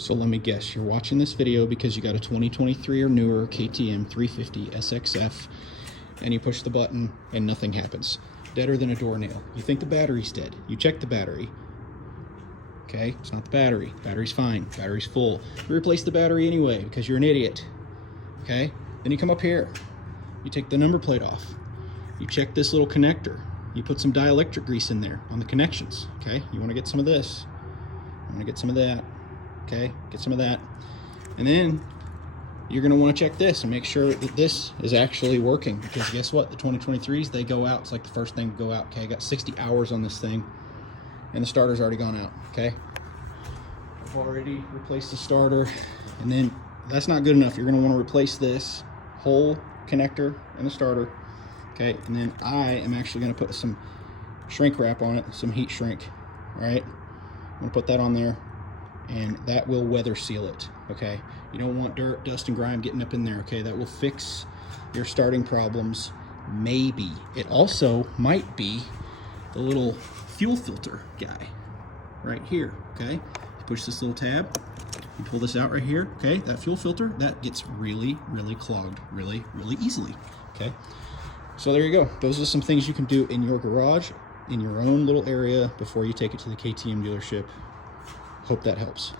So let me guess, you're watching this video because you got a 2023 or newer KTM 350 SXF and you push the button and nothing happens. Deader than a doornail. You think the battery's dead. You check the battery. Okay, it's not the battery. Battery's fine. Battery's full. You replace the battery anyway because you're an idiot. Okay, then you come up here. You take the number plate off. You check this little connector. You put some dielectric grease in there on the connections. Okay, you want to get some of this. You want to get some of that. Okay, get some of that. And then you're going to want to check this and make sure that this is actually working, because guess what? The 2023s, they go out. It's like the first thing to go out. Okay, I got 60 hours on this thing and the starter's already gone out. Okay, I've already replaced the starter. And then that's not good enough. You're going to want to replace this whole connector and the starter. Okay, and then I am actually going to put some shrink wrap on it, some heat shrink. All right, I'm going to put that on there, and that will weather seal it. Okay, you don't want dirt, dust, and grime getting up in there. Okay, that will fix your starting problems. Maybe it also might be the little fuel filter guy right here. Okay, you push this little tab, you pull this out right here. Okay, that fuel filter, that gets really clogged really easily. Okay, so there you go. Those are some things you can do in your garage, in your own little area, before you take it to the KTM dealership. Hope that helps.